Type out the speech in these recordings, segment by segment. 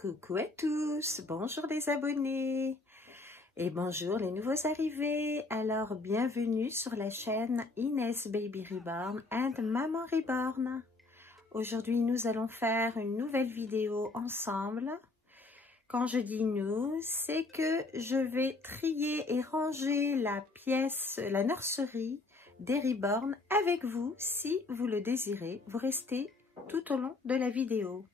Coucou à tous, bonjour les abonnés et bonjour les nouveaux arrivés. Alors bienvenue sur la chaîne Inès Baby Reborn and Maman Reborn. Aujourd'hui nous allons faire une nouvelle vidéo ensemble. Quand je dis nous, c'est que je vais trier et ranger la pièce, la nurserie des Reborn avec vous si vous le désirez. Vous restez tout au long de la vidéo.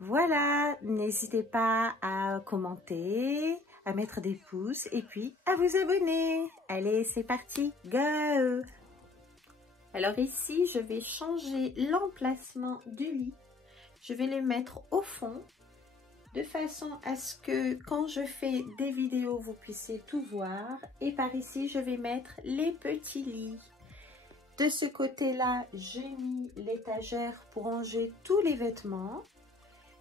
Voilà, n'hésitez pas à commenter, à mettre des pouces et puis à vous abonner. Allez, c'est parti, go! Alors ici, je vais changer l'emplacement du lit. Je vais les mettre au fond, de façon à ce que quand je fais des vidéos, vous puissiez tout voir. Et par ici, je vais mettre les petits lits. De ce côté-là, j'ai mis l'étagère pour ranger tous les vêtements.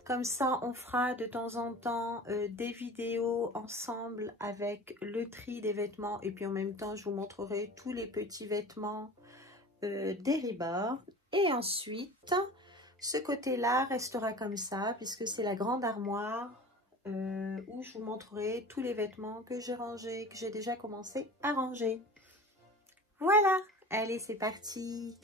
Comme ça, on fera de temps en temps des vidéos ensemble avec le tri des vêtements. Et puis en même temps, je vous montrerai tous les petits vêtements des Reborn. Et ensuite, ce côté-là restera comme ça, puisque c'est la grande armoire où je vous montrerai tous les vêtements que j'ai rangés, que j'ai déjà commencé à ranger. Voilà, allez, c'est parti!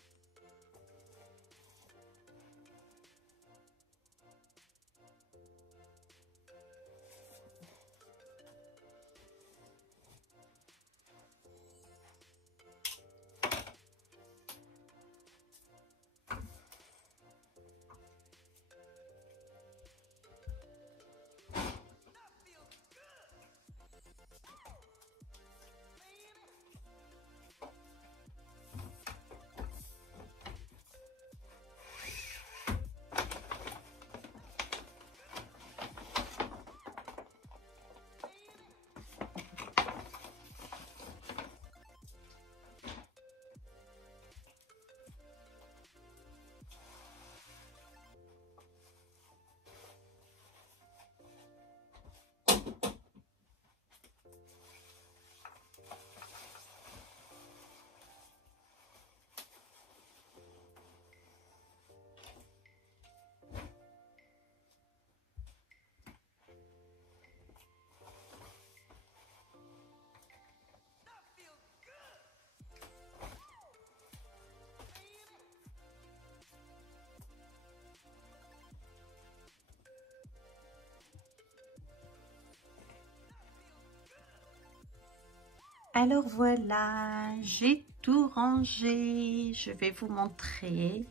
Alors voilà, j'ai tout rangé. Je vais vous montrer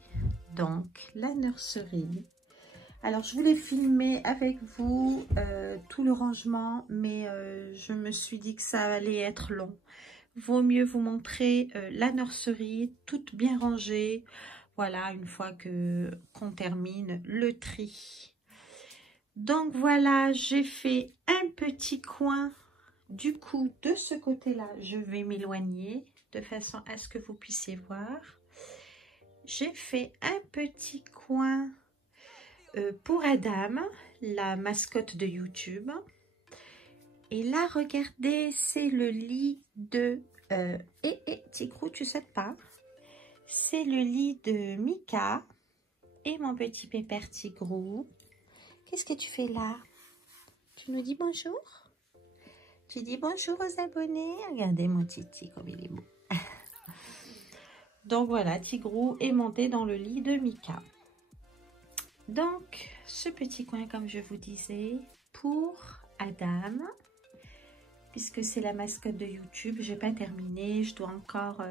donc la nurserie. Alors je voulais filmer avec vous tout le rangement, mais je me suis dit que ça allait être long. Vaut mieux vous montrer la nurserie toute bien rangée. Voilà, une fois qu'on termine le tri. Donc voilà, j'ai fait un petit coin. Du coup, de ce côté-là, je vais m'éloigner de façon à ce que vous puissiez voir. J'ai fait un petit coin pour Adam, la mascotte de YouTube. Et là, regardez, c'est le lit de... Tigrou, tu sais pas? C'est le lit de Mika et mon petit pépère Tigrou. Qu'est-ce que tu fais là? Tu nous dis bonjour? Tu dis bonjour aux abonnés. Regardez mon Titi comme il est beau. Donc voilà, Tigrou est monté dans le lit de Mika. Donc ce petit coin, comme je vous disais, pour Adam, puisque c'est la mascotte de YouTube, j'ai pas terminé. Je dois encore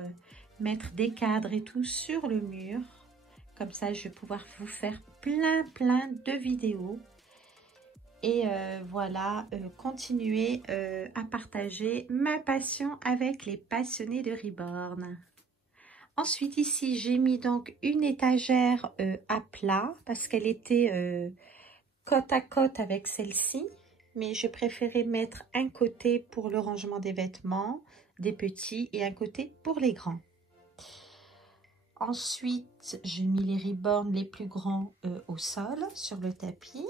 mettre des cadres et tout sur le mur. Comme ça, je vais pouvoir vous faire plein de vidéos. Et voilà, continuer à partager ma passion avec les passionnés de Reborn. Ensuite, ici, j'ai mis donc une étagère à plat parce qu'elle était côte à côte avec celle-ci. Mais je préférais mettre un côté pour le rangement des vêtements, des petits, et un côté pour les grands. Ensuite, j'ai mis les Reborn les plus grands au sol, sur le tapis.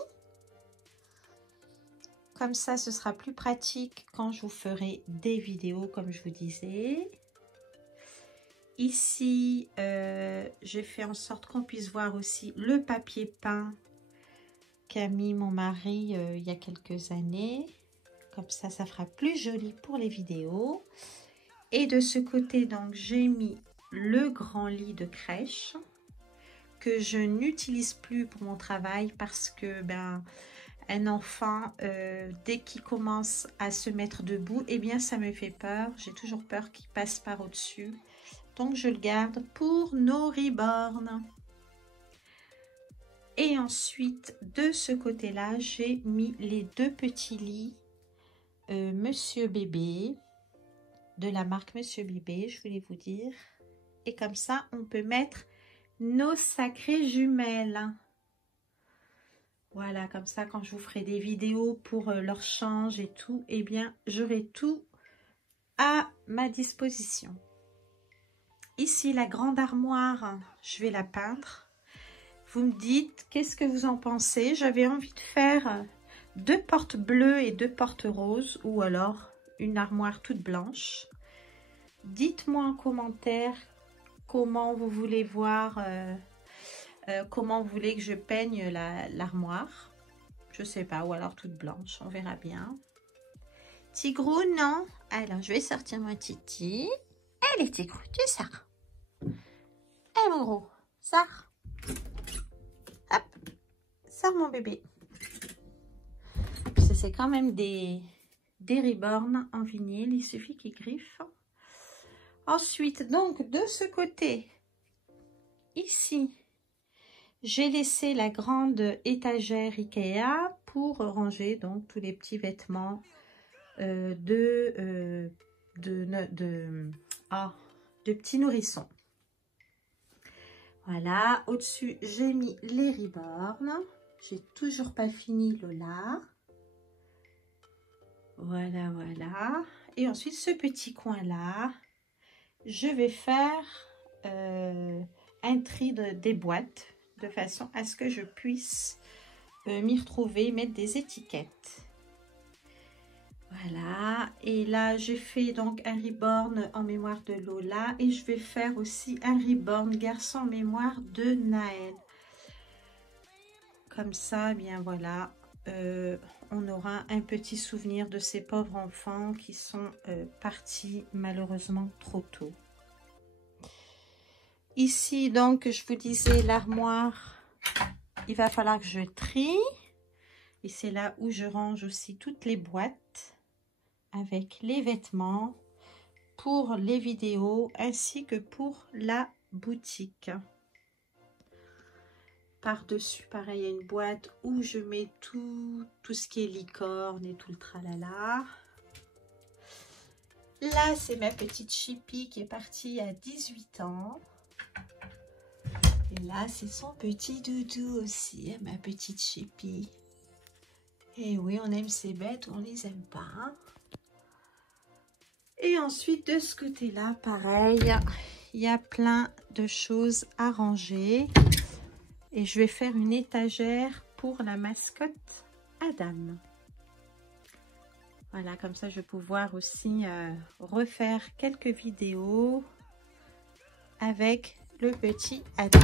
Comme ça, ce sera plus pratique quand je vous ferai des vidéos, comme je vous disais. Ici, j'ai fait en sorte qu'on puisse voir aussi le papier peint qu'a mis mon mari il y a quelques années. Comme ça fera plus joli pour les vidéos. Et de ce côté, donc, j'ai mis le grand lit de crèche que je n'utilise plus pour mon travail parce que, ben, un enfant, dès qu'il commence à se mettre debout, eh bien, ça me fait peur. J'ai toujours peur qu'il passe par au-dessus. Donc, je le garde pour nos reborn. Et ensuite, de ce côté-là, j'ai mis les deux petits lits Monsieur Bébé, de la marque Monsieur Bébé, je voulais vous dire. Et comme ça, on peut mettre nos sacrées jumelles. Voilà, comme ça, quand je vous ferai des vidéos pour leur change et tout, eh bien, j'aurai tout à ma disposition. Ici, la grande armoire, je vais la peindre. Vous me dites, qu'est-ce que vous en pensez? J'avais envie de faire 2 portes bleues et 2 portes roses, ou alors une armoire toute blanche. Dites-moi en commentaire comment vous voulez voir, comment vous voulez que je peigne l'armoire. Je sais pas, ou alors toute blanche, on verra bien. Tigrou, non? Alors, je vais sortir mon titi. Allez, Tigrou, tu sors. Eh, mon gros, sors. Hop, sors mon bébé. C'est quand même des reborn en vinyle, il suffit qu'ils griffent. Ensuite, donc, de ce côté, ici, j'ai laissé la grande étagère Ikea pour ranger donc tous les petits vêtements de petits nourrissons. Voilà, au-dessus, j'ai mis les reborn. J'ai toujours pas fini Lola. Voilà, voilà. Et ensuite, ce petit coin-là, je vais faire un tri des boîtes de façon à ce que je puisse m'y retrouver, mettre des étiquettes. Voilà. Et là, j'ai fait donc un reborn en mémoire de Lola et je vais faire aussi un reborn garçon en mémoire de Naël. Comme ça, eh bien voilà. On aura un petit souvenir de ces pauvres enfants qui sont partis malheureusement trop tôt. Ici, donc, je vous disais, l'armoire, il va falloir que je trie. Et c'est là où je range aussi toutes les boîtes avec les vêtements pour les vidéos ainsi que pour la boutique. Par-dessus, pareil, il y a une boîte où je mets tout ce qui est licorne et tout le tralala. Là, c'est ma petite Chippy qui est partie à 18 ans. Et là, c'est son petit doudou aussi, ma petite Chippy. Et oui, on aime ces bêtes ou on les aime pas. Hein. Et ensuite, de ce côté-là, pareil, il y a plein de choses à ranger. Et je vais faire une étagère pour la mascotte Adam. Voilà, comme ça, je vais pouvoir aussi refaire quelques vidéos avec le petit Adam.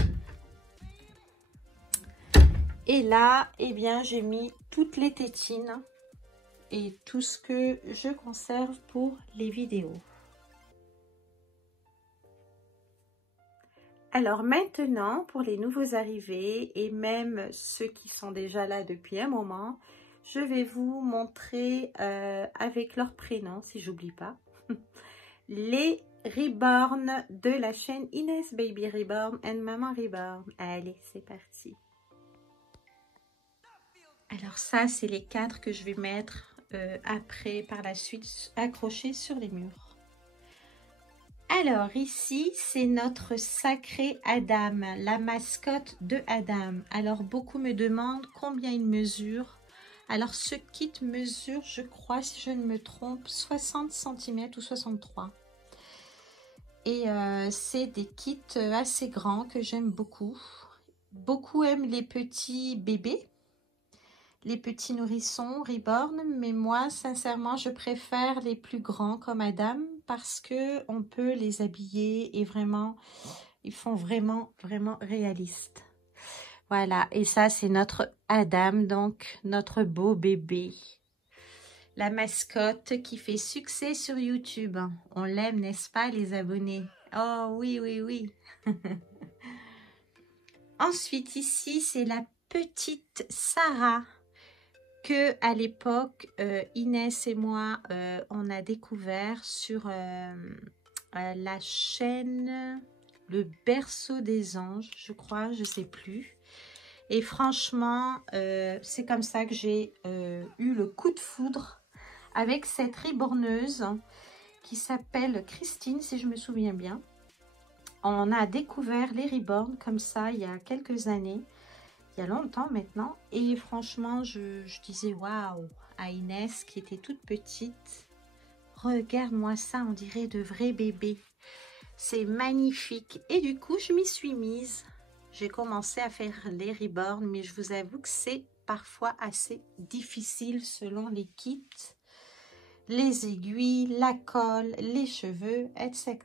Et là, eh bien, j'ai mis toutes les tétines et tout ce que je conserve pour les vidéos. Alors maintenant, pour les nouveaux arrivés et même ceux qui sont déjà là depuis un moment, je vais vous montrer avec leur prénom, si j'oublie pas, les reborn de la chaîne Inès Baby Reborn and Maman Reborn. Allez, c'est parti. Alors ça, c'est les cadres que je vais mettre après, par la suite, accrochés sur les murs. Alors ici, c'est notre sacré Adam, la mascotte de Adam. Alors beaucoup me demandent combien il mesure. Alors ce kit mesure, je crois, si je ne me trompe, 60 cm ou 63. Et c'est des kits assez grands que j'aime beaucoup. Beaucoup aiment les petits bébés, les petits nourrissons reborn, mais moi, sincèrement, je préfère les plus grands comme Adam parce que on peut les habiller et vraiment, ils font vraiment réalistes. Voilà, et ça, c'est notre Adam, donc notre beau bébé. La mascotte qui fait succès sur YouTube. On l'aime, n'est-ce pas, les abonnés? Oh oui, oui, oui. Ensuite, ici, c'est la petite Sarah que à l'époque, Inès et moi, on a découvert sur la chaîne Le Berceau des Anges, je crois, je sais plus. Et franchement, c'est comme ça que j'ai eu le coup de foudre avec cette riborneuse qui s'appelle Christine, si je me souviens bien. On a découvert les ribornes comme ça il y a quelques années, il y a longtemps maintenant. Et franchement, je disais waouh à Inès qui était toute petite. Regarde-moi ça, on dirait de vrais bébés. C'est magnifique. Et du coup, je m'y suis mise. J'ai commencé à faire les ribornes, mais je vous avoue que c'est parfois assez difficile selon les kits, les aiguilles, la colle, les cheveux, etc.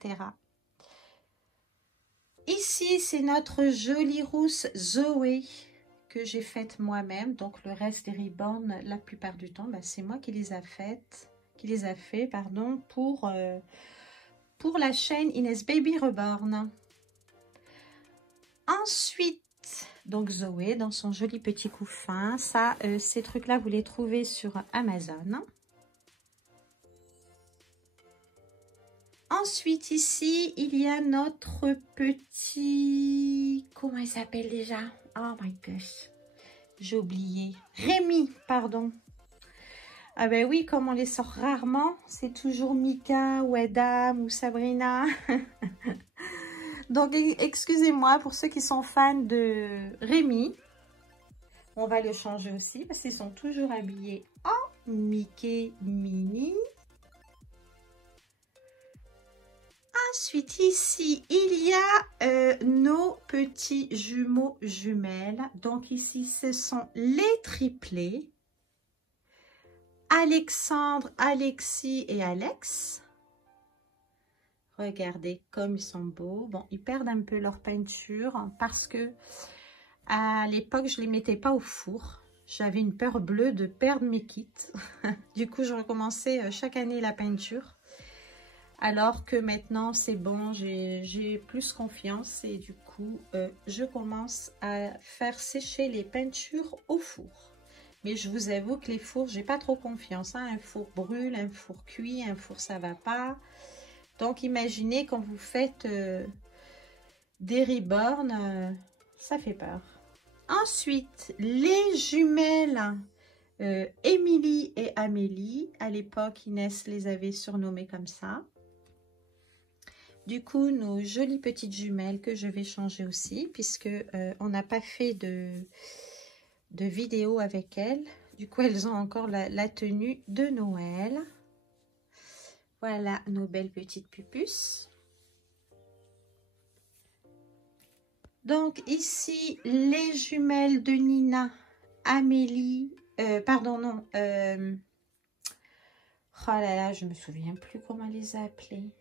Ici, c'est notre jolie rousse Zoé que j'ai faite moi-même. Donc, le reste des ribornes, la plupart du temps, bah, c'est moi qui les a faites, pour la chaîne Inès Baby Reborn. Ensuite, donc Zoé dans son joli petit couffin. Ça, ces trucs-là, vous les trouvez sur Amazon. Ensuite, ici, il y a notre petit... Comment il s'appelle déjà? Oh my gosh. J'ai oublié. Rémi, pardon. Ah ben oui, comme on les sort rarement, c'est toujours Mika ou Adam ou Sabrina. Donc, excusez-moi pour ceux qui sont fans de Rémi. On va le changer aussi parce qu'ils sont toujours habillés en Mickey Mini. Ensuite, ici, il y a nos petits jumeaux jumelles. Donc, ici, ce sont les triplés. Alexandre, Alexis et Alex. Regardez comme ils sont beaux. Bon, ils perdent un peu leur peinture parce que à l'époque, je ne les mettais pas au four. J'avais une peur bleue de perdre mes kits. Du coup, je recommençais chaque année la peinture. Alors que maintenant, c'est bon, j'ai plus confiance et du coup, je commence à faire sécher les peintures au four. Mais je vous avoue que les fours, j'ai pas trop confiance. Hein. Un four brûle, un four cuit, un four ça va pas. Donc, imaginez quand vous faites des ribornes, ça fait peur. Ensuite, les jumelles Émilie et Amélie. À l'époque, Inès les avait surnommées comme ça. Du coup, nos jolies petites jumelles que je vais changer aussi, puisque on n'a pas fait de vidéo avec elles. Du coup, elles ont encore la tenue de Noël. Voilà nos belles petites pupus. Donc ici, les jumelles de Nina, Amélie, pardon, non. Oh là là, je me souviens plus comment elle les a appelées.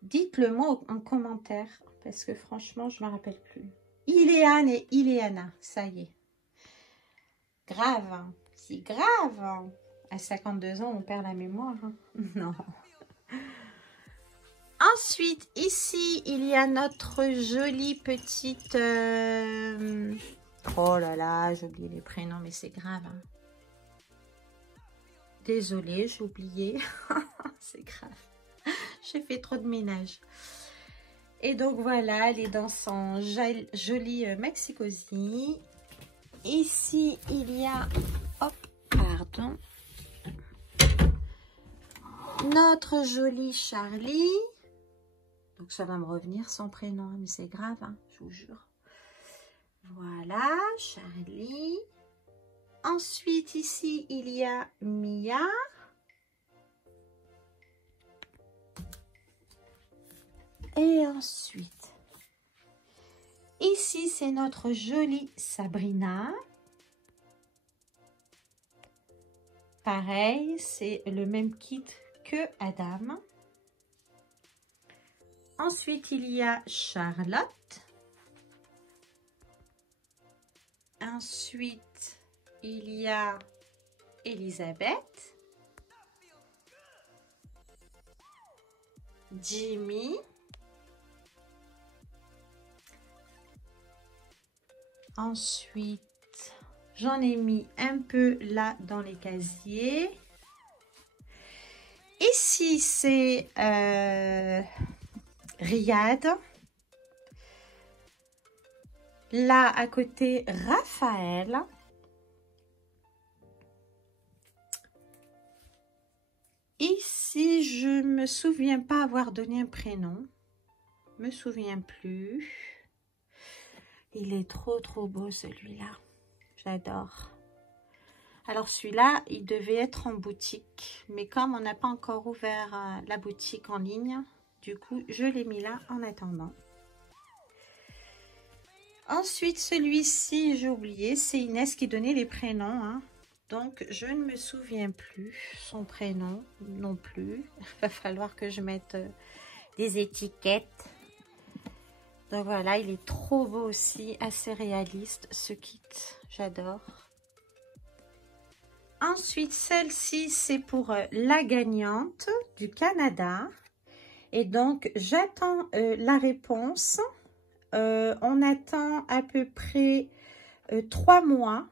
Dites-le moi en commentaire, parce que franchement, je ne me rappelle plus. Iléane et Iléana, ça y est. Grave, hein. C'est grave. Hein. À 52 ans, on perd la mémoire. Hein. Non. Ensuite, ici, il y a notre jolie petite... Oh là là, j'ai oublié les prénoms, mais c'est grave. Hein. Désolée, j'ai oublié. C'est grave. J'ai fait trop de ménage. Et donc voilà, les dents sont jolies Maxi Cosi. Ici, il y a, hop, pardon, notre jolie Charlie. Donc ça va me revenir son prénom, mais c'est grave, hein, je vous jure. Voilà, Charlie. Ensuite, ici, il y a Mia. Et ensuite, ici, c'est notre jolie Sabrina. Pareil, c'est le même kit que Adam. Ensuite, il y a Charlotte. Ensuite, il y a Elisabeth, Jimmy, ensuite j'en ai mis un peu là dans les casiers. Ici c'est Riyad, là à côté Raphaël, ici je me souviens pas avoir donné un prénom, me souviens plus. Il est trop beau celui-là, j'adore. Alors celui-là, il devait être en boutique, mais comme on n'a pas encore ouvert la boutique en ligne, du coup, je l'ai mis là en attendant. Ensuite, celui-ci, j'ai oublié, c'est Inès qui donnait les prénoms, hein. Donc, je ne me souviens plus son prénom non plus. Il va falloir que je mette des étiquettes. Donc voilà, il est trop beau aussi, assez réaliste ce kit, j'adore. Ensuite, celle-ci, c'est pour la gagnante du Canada. Et donc, j'attends la réponse. On attend à peu près 3 mois.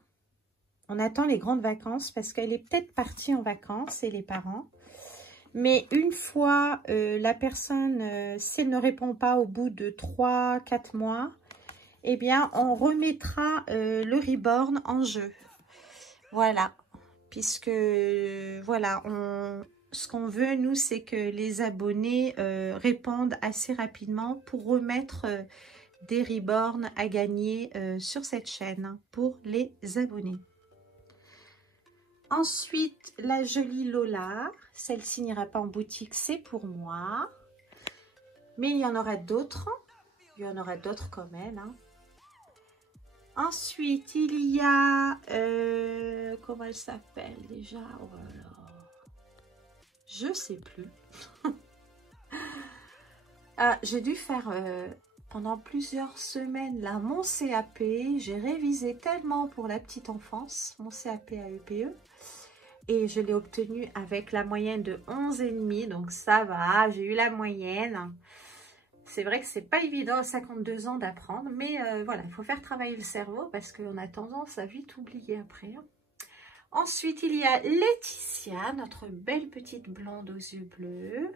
On attend les grandes vacances parce qu'elle est peut-être partie en vacances et les parents. Mais une fois la personne, si elle ne répond pas au bout de 3-4 mois, eh bien, on remettra le reborn en jeu. Voilà. Puisque, voilà, ce qu'on veut, nous, c'est que les abonnés répondent assez rapidement pour remettre des reborns à gagner sur cette chaîne pour les abonnés. Ensuite, la jolie Lola. Celle-ci n'ira pas en boutique, c'est pour moi. Mais il y en aura d'autres. Il y en aura d'autres comme elle, hein. Ensuite, il y a... comment elle s'appelle déjà? Oh là là. Je sais plus. J'ai dû faire pendant plusieurs semaines là mon CAP. J'ai révisé tellement pour la petite enfance, mon CAP AEPE. Et je l'ai obtenu avec la moyenne de 11,5. Donc ça va, j'ai eu la moyenne. C'est vrai que c'est pas évident à 52 ans d'apprendre, mais voilà, il faut faire travailler le cerveau parce qu'on a tendance à vite oublier après. Ensuite, il y a Laetitia, notre belle petite blonde aux yeux bleus.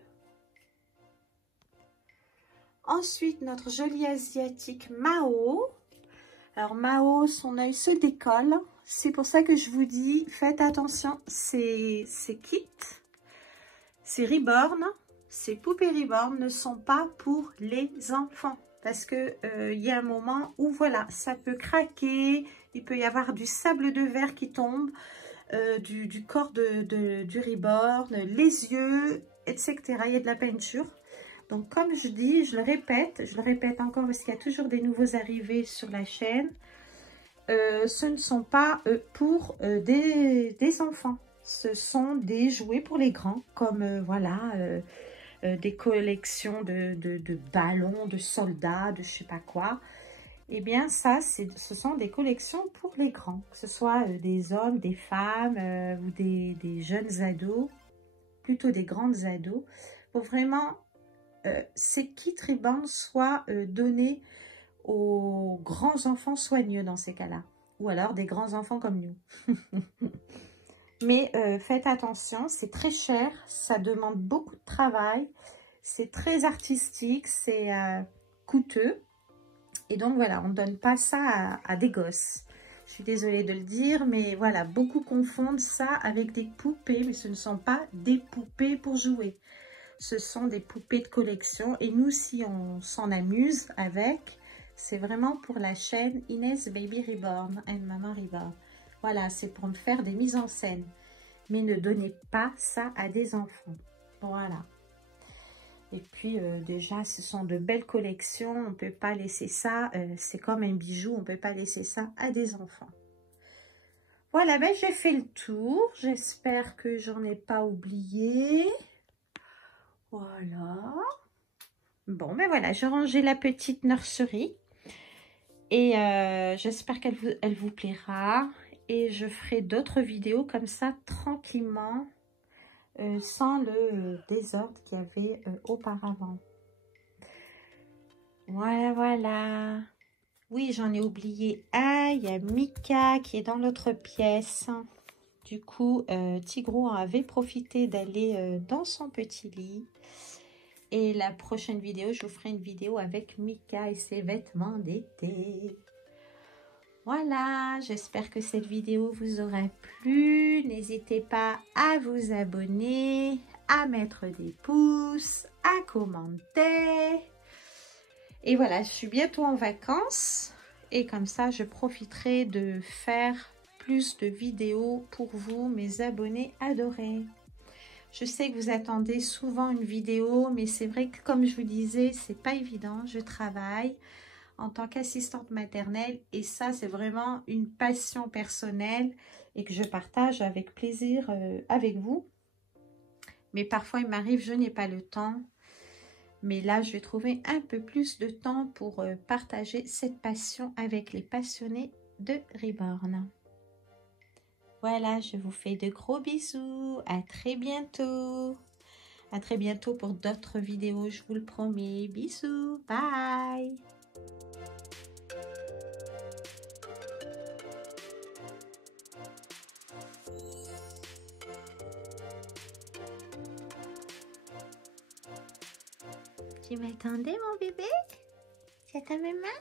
Ensuite, notre jolie asiatique Mao. Alors Mao, son œil se décolle. C'est pour ça que je vous dis, faites attention, ces kits, ces reborn. Ces poupées reborn ne sont pas pour les enfants parce que il y a un moment où voilà, ça peut craquer, il peut y avoir du sable de verre qui tombe, du corps du reborn, les yeux, etc. Il y a de la peinture. Donc comme je dis, je le répète encore parce qu'il y a toujours des nouveaux arrivés sur la chaîne. Ce ne sont pas pour des enfants, ce sont des jouets pour les grands, comme voilà. Des collections de ballons, de soldats, de je sais pas quoi. Eh bien, ça, ce sont des collections pour les grands. Que ce soit des hommes, des femmes ou des jeunes ados. Plutôt des grandes ados. Pour vraiment, ces kits reborn soient donnés aux grands enfants soigneux dans ces cas-là. Ou alors des grands enfants comme nous. Mais faites attention, c'est très cher, ça demande beaucoup de travail, c'est très artistique, c'est coûteux. Et donc voilà, on ne donne pas ça à des gosses. Je suis désolée de le dire, mais voilà, beaucoup confondent ça avec des poupées, mais ce ne sont pas des poupées pour jouer. Ce sont des poupées de collection. Et nous, si on s'en amuse avec, c'est vraiment pour la chaîne Inès Baby Reborn and Maman Reborn. Voilà, c'est pour me faire des mises en scène. Mais ne donnez pas ça à des enfants. Voilà. Et puis, déjà, ce sont de belles collections. On ne peut pas laisser ça. C'est comme un bijou. On ne peut pas laisser ça à des enfants. Voilà, ben, j'ai fait le tour. J'espère que j'en ai pas oublié. Voilà. Bon, ben voilà, j'ai rangé la petite nurserie. Et j'espère qu'elle vous plaira. Et je ferai d'autres vidéos comme ça, tranquillement, sans le désordre qu'il y avait auparavant. Voilà, voilà. Oui, j'en ai oublié un. Il y a Mika qui est dans l'autre pièce. Du coup, Tigrou en avait profité d'aller dans son petit lit. Et la prochaine vidéo, je vous ferai une vidéo avec Mika et ses vêtements d'été. Voilà, j'espère que cette vidéo vous aura plu. N'hésitez pas à vous abonner, à mettre des pouces, à commenter. Et voilà, je suis bientôt en vacances. Et comme ça, je profiterai de faire plus de vidéos pour vous, mes abonnés adorés. Je sais que vous attendez souvent une vidéo, mais c'est vrai que comme je vous disais, c'est pas évident. Je travaille en tant qu'assistante maternelle et ça, c'est vraiment une passion personnelle et que je partage avec plaisir avec vous. Mais parfois, il m'arrive, je n'ai pas le temps. Mais là, je vais trouver un peu plus de temps pour partager cette passion avec les passionnés de Reborn. Voilà, je vous fais de gros bisous. À très bientôt. À très bientôt pour d'autres vidéos, je vous le promets. Bisous. Bye. Tu m'attendais, mon bébé? Tu as ta maman?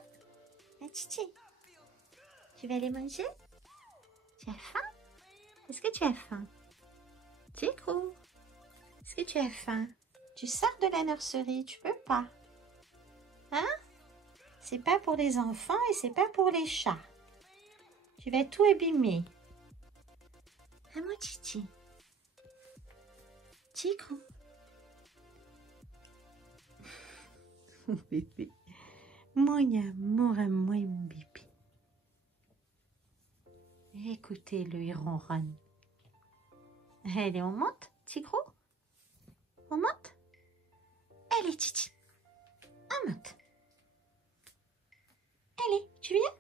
Ah, Titi. Tu vas aller manger? Tu as faim? Est-ce que tu as faim? Tigrou, est-ce que tu as faim? Tu sors de la nurserie, tu peux pas. Hein? C'est pas pour les enfants et c'est pas pour les chats. Tu vas tout abîmer. Ah, mon Titi. Tigrou. Mon bébé. Mon amour à moi, mon bébé. Écoutez-le, il ronronne. Allez, on monte, Tigrou? On monte? Allez, Titi. On monte. Allez, tu viens?